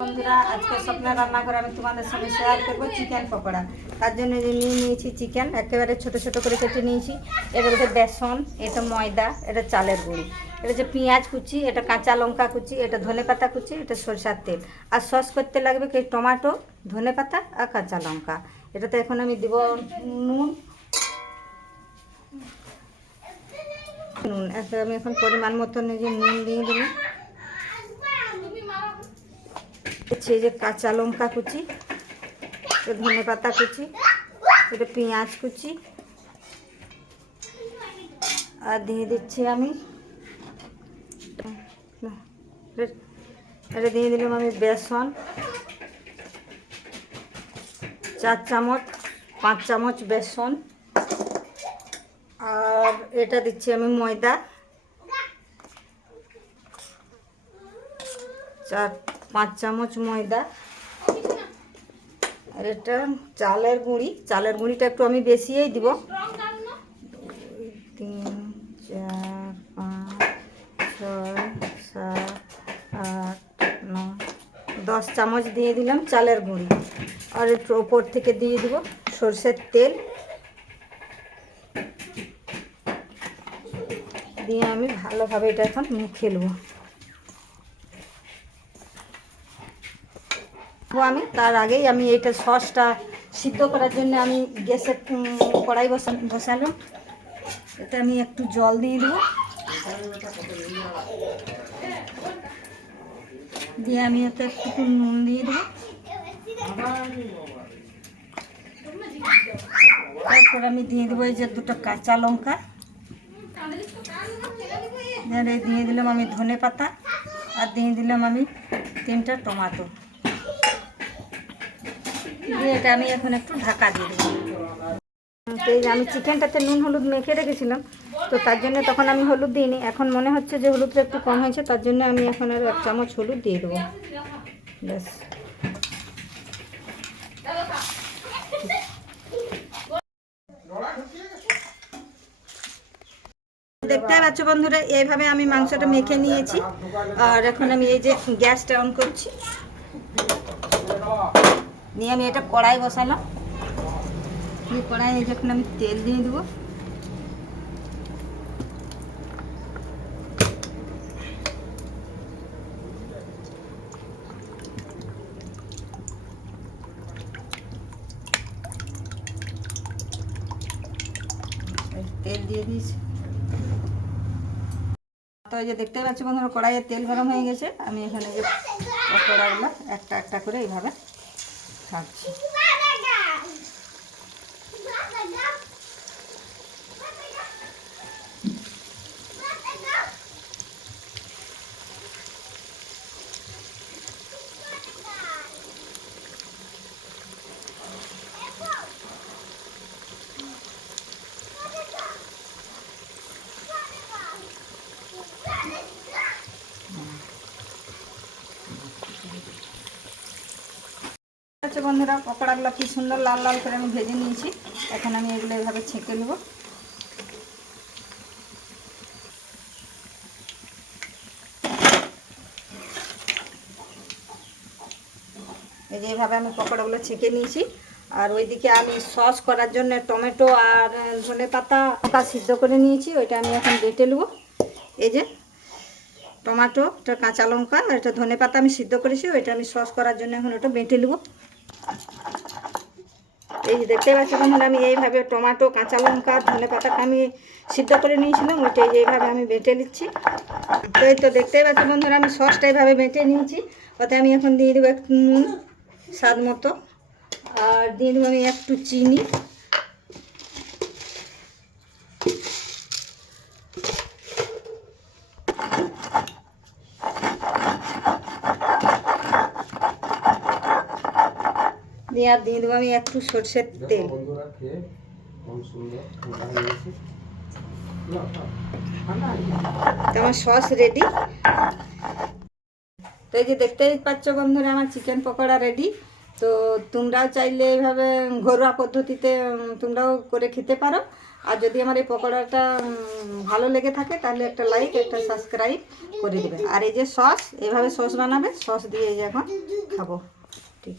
বন্ধুরা আজকে স্বপ্নের রান্নাঘরে আমি তোমাদের সঙ্গে শেয়ার করবো চিকেন পকোড়া। তার জন্য যে নিয়েছি চিকেন একেবারে ছোট ছোট করে কেটে নিয়েছি। এটা হচ্ছে বেসন, এটা ময়দা, এটা চালের গুঁড়ি, এটা হচ্ছে পেঁয়াজ কুচি, এটা কাঁচা লঙ্কা কুচি, এটা ধনেপাতা কুচি, এটা সরষার তেল। আর সস করতে লাগবে কি টমেটো, ধনেপাতা আর কাঁচা লঙ্কা। এটাতে এখন আমি দিব নুন। আমি এখন পরিমাণ মতন যে নুন দিয়ে দিলাম। এই যে কাঁচা লঙ্কা কুচি, ধনেপাতা কুচি, এটা পেঁয়াজ কুচি, আর দিয়ে দিচ্ছি আমি এটা দিয়ে দিলাম আমি বেসন 4 চামচ 5 চামচ বেসন। আর এটা দিচ্ছি আমি ময়দা 4-5 চামচ ময়দা। আর এটা চালের গুঁড়ি, চালের গুঁড়িটা একটু আমি বেশিই দিব। 3, 4, 5, 6, 7, 8, 9, 10 চামচ দিয়ে দিলাম চালের গুঁড়ি। আর একটু ওপর থেকে দিয়ে দিব সরষের তেল। দিয়ে আমি ভালোভাবে এটা এখন মেখে নেব। আমি তার আগেই আমি এইটা সসটা সিদ্ধ করার জন্য আমি গ্যাসে কড়াই বসালাম। এটা আমি একটু জল দিয়ে দেবো, দিয়ে আমি এতে একটু নুন দিয়ে দেবো। তারপর আমি দিয়ে দেবো এই যে 2টা কাঁচা লঙ্কা, দিয়ে দিলাম আমি ধনেপাতা, আর দিয়ে দিলাম আমি 3টা টমেটো। দিয়ে এটা আমি এখন একটু ঢাকা দিয়ে দেবো। এই যে আমি চিকেনটাতে নুন হলুদ মেখে রেখেছিলাম, তো তার জন্য তখন আমি হলুদ দিইনি। এখন মনে হচ্ছে যে হলুদটা একটু কম হয়েছে, তার জন্য আমি এখন আরও 1 চামচ হলুদ দিয়ে দেবো। ব্যাস। দেখতে পাচ্ছ বন্ধুরা, এইভাবে আমি মাংসটা মেখে নিয়েছি। আর এখন আমি এই যে গ্যাসটা অন করছি, নিয়ে আমি এটা কড়াই বসালাম। এই কড়াইয়ে যখন আমি তেল দিয়ে দেবো, তেল দিয়ে দিয়েছি। তো এই যে দেখতে পাচ্ছি বন্ধুরা, কড়াইয়ে তেল গরম হয়ে গেছে। আমি এখানে যে পকোড়াগুলো একটা একটা করে এইভাবে ছাড়ছি। আচ্ছা বন্ধুরা, পকোড়াগুলো কি সুন্দর লাল লাল করে আমি ভেজে নিয়েছি। এখন আমি এগুলো এভাবে ছেঁকে নেব। এই যে এইভাবে আমি পকোড়াগুলো ছেঁকে নিয়েছি। আর ওইদিকে আমি সস করার জন্য টমেটো আর ধনেপাতা সিদ্ধ করে নিয়েছি, ওইটা আমি এখন বেটে নেব। এই যে টমেটো, এটা কাঁচা লঙ্কা, আর এটা ধনেপাতা আমি সিদ্ধ করেছি, ওইটা আমি সস করার জন্য এখন ওটা বেটে নেব। এই যে দেখতে পাচ্ছি বন্ধুরা, আমি এইভাবে টমেটো, কাঁচা লঙ্কা, ধনেপাতাটা আমি সিদ্ধ করে নিয়েছিলাম, ওইটা এইভাবে আমি বেটে নিচ্ছি। তো এই তো দেখতেই পাচ্ছি বন্ধুরা, আমি সসটা এইভাবে বেটে নিয়েছি। ওতে আমি এখন দিয়ে দেবো একটু নুন স্বাদ মতো, আর দিয়ে দেবো আমি একটু চিনি, দিয়ে আর দিয়ে দেবো আমি একটু সরষের তেল। আমার সস রেডি। তো এই যে দেখতেই পাচ্ছ বন্ধুরা, আমার চিকেন পকোড়া রেডি। তো তোমরাও চাইলে এইভাবে ঘরোয়া পদ্ধতিতে তোমরাও করে খেতে পারো। আর যদি আমার এই পকোড়াটা ভালো লেগে থাকে তাহলে একটা লাইক, একটা সাবস্ক্রাইব করে দেবে। আর এই যে সস, এইভাবে সস বানাবে, সস দিয়ে এই যে এখন খাবো। ঠিক।